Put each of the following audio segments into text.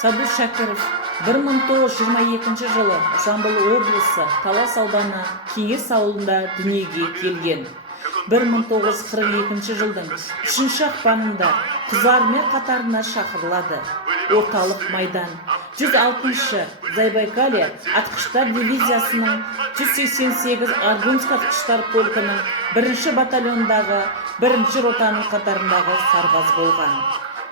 Садуш Шакиров 1922 жылы Жамбыл облысы Талас ауданы Кеңес ауылында дүниеге келген. 1942 жылдың 3 ақпанында Қызарме қатарына шақырылады. Орталық майдан 106-шы Зайбайкалье атқыштар дивизиясының 188 Аргунск атқыштар полкының 1-ші батальондағы 1-ші ротаның қатарындағы сарбаз болған.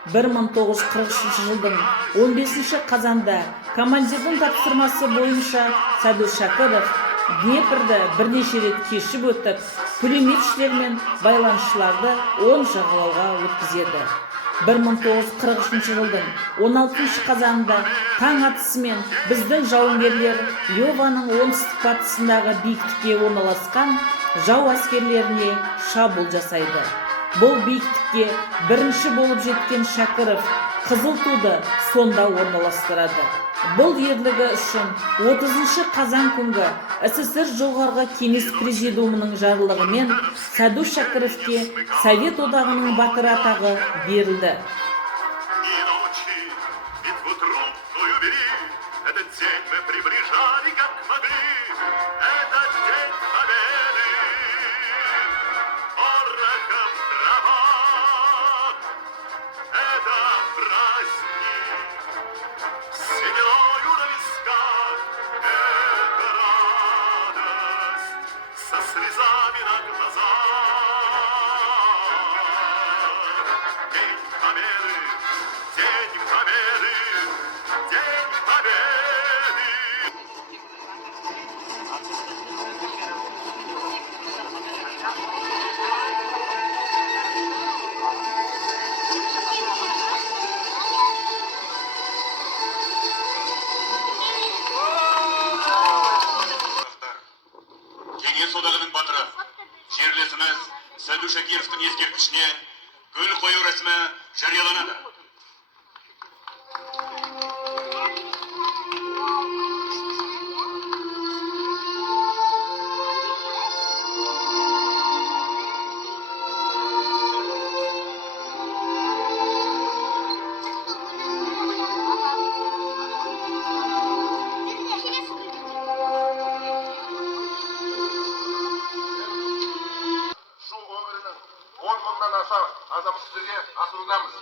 1943 жылдың 15 қазанда командирдің тапсырмасы бойынша Садуш Шакиров Днепрді бірнеше рет кешіп өтіп, пулеметшілер мен байланысшыларды оң жағалауға өткізеді. 1943 жылдың 16 қазанында таң атысымен біздің жауынгерлер Льованың оңтүстік батысындағы биіктікке орналасқан жау әскерлеріне шабуыл жасайды. Бұл биіктікке бірінші болып жеткен Шакиров қызыл туды сонда орналастырады. Бұл ерлігі үшін 30 қазан күнгі СССР жоғарғы кеңес президиумының жарлығымен Садуш Шакировке Совет одағының батыры атағы берілді. Кеңес одағының батыры, жерлесіміз Садуш Шакировтың ескерткішіне гүл қою рәсімі жарияланады. Азаматшыларға асырудамыз.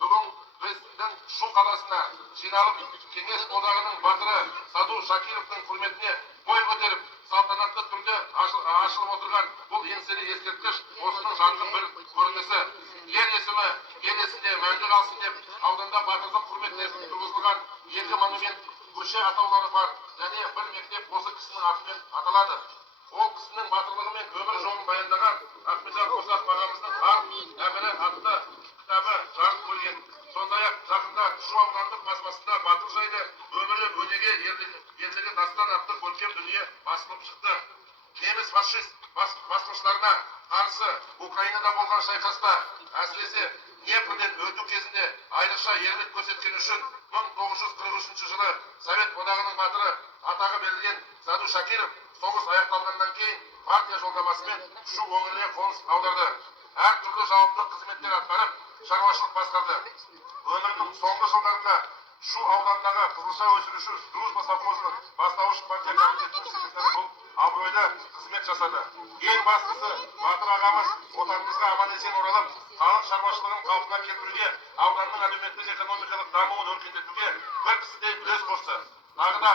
Бүгін біздің Шу қаласына жиналып, Кеңес одағының батыры Садуш Шакировтың құрметіне бой көтеріп, салтанатты түрде ашылып отырған бұл еңселі ескерткіш осының жарқын бір көрінісі. Ер есімі ел есінде мәңгі қалсын деп, ауданда батырдың құрметіне тұрғызылған 2 монумент, көше атаулары бар, және бір мектеп осы кісінің атымен аталады. Ол кісінің батырлығы мен өмір жолын баяндаған Ахметжан Қосақ ағамыздың «Ар әмірі» атты кітабы жарық көрген. Сондай-ақ жақында Шу аудандық баспасында батыр жайлы өмірі өнеге ерлігі дастан атты көркем дүние басылып шықты. Неміс фашист басқыншыларына қарсы Украинада болған шайқаста, әсіресе Днепрден өту кезінде айрықша ерлік көрсеткені үшін 1943 жылы Совет одағының батыры атағы берілген Садуш Шакиров соғыс аяқталғаннан кейін партия жолдамасымен Шу өңіріне қоныс аударды. Әр түрлі жауапты қызметтер атқарып, шаруашылық басқарды. Өмірінің соңғы жылдарында Шу аудандағы қызылша өсіруші Дружба совхозының бастауыш партия комитетінің секретары болып абыройлы қызмет жасады. Ең бастысы, батыр ағамыз отанымызға аман-есен оралып, халық шаруашылығын қалпына келтіруге, ауданның әлеуметтік экономикалық дамуын өркендетуге бір кісідей үлес қосты. Тағы да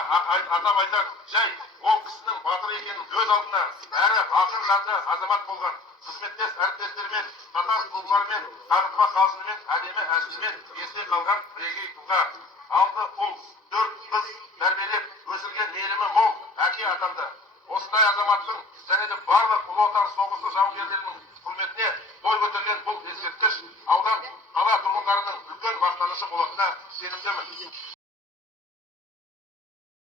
атап айтар жай, ол кісінің батыр екенін өз алдына әрі ақын жанды азамат болған. Қызметтес әріптестерімен, татар тұлғаларымен, танытпа қалжыңымен, әдемі әзілмен есте қалған бірегей тұлға. 6 ұл, 4 қыз тәрбиелеп өсірген мейірімі мол әке атанды. Осындай азаматтың және де барлық ұлы отан соғысы жауынгерлерінің құрметіне бой көтерген бұл ескерткіш аудан қала тұрғындарының үлкен мақтанышы болатынына сенімдімін.